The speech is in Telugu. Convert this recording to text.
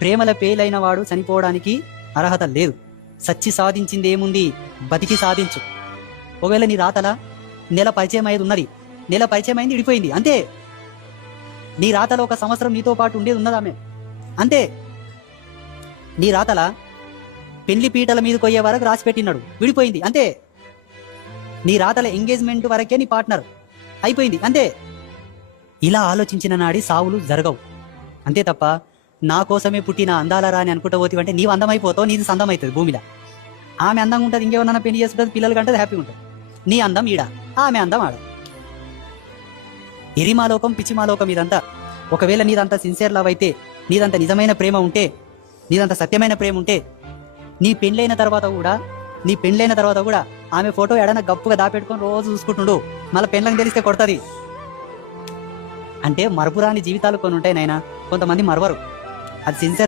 ప్రేమల పేలైన వాడు చనిపోవడానికి అర్హత లేదు. సచ్చి సాధించింది ఏముంది, బతికి సాధించు. ఒకవేళ నీ రాతలా నెల పరిచయం అయ్యేది ఉన్నది, నెల పరిచయం అయింది, విడిపోయింది, అంతే. నీ రాతలో 1 సంవత్సరం నీతో పాటు ఉండేది ఉన్నదామె, అంతే. నీ రాతలా పెళ్లి పీటల మీదకి పోయే వరకు రాసి పెట్టినాడు, విడిపోయింది, అంతే. నీ రాతల ఎంగేజ్మెంట్ వరకే నీ పార్ట్నర్, అయిపోయింది, అంతే. ఇలా ఆలోచించిన నాడి సావులు జరగవు, అంతే తప్ప నా కోసమే పుట్టిన అందాల రాని అనుకుంటూ పోతే అంటే నీవు అందమైపోతావు, నీది సందం అవుతుంది భూమిలో. ఆమె అందంగా ఉంటుంది, ఇంకేమన్నా పెళ్లి చేసుకుంటుంది, పిల్లలు కంటే హ్యాపీగా ఉంటుంది. నీ అందం ఈడ, ఆమె అందం ఆడ. ఎరిమాలోకం పిచ్చిమాలోకం ఇదంతా. ఒకవేళ నీదంతా సిన్సియర్ లవ్ అయితే, నీదంత నిజమైన ప్రేమ ఉంటే, నీదంత సత్యమైన ప్రేమ ఉంటే, నీ పెళ్ళైన తర్వాత కూడా ఆమె ఫోటో ఎడన గప్పుగా దాపెట్టుకొని రోజు చూసుకుంటుండు. మళ్ళీ పెళ్ళని తెలిస్తే కొడుతుంది. అంటే మరపురాని జీవితాలు కొన్ని ఉంటాయి నాయనా, కొంతమంది మరవరు. అది సిన్సియర్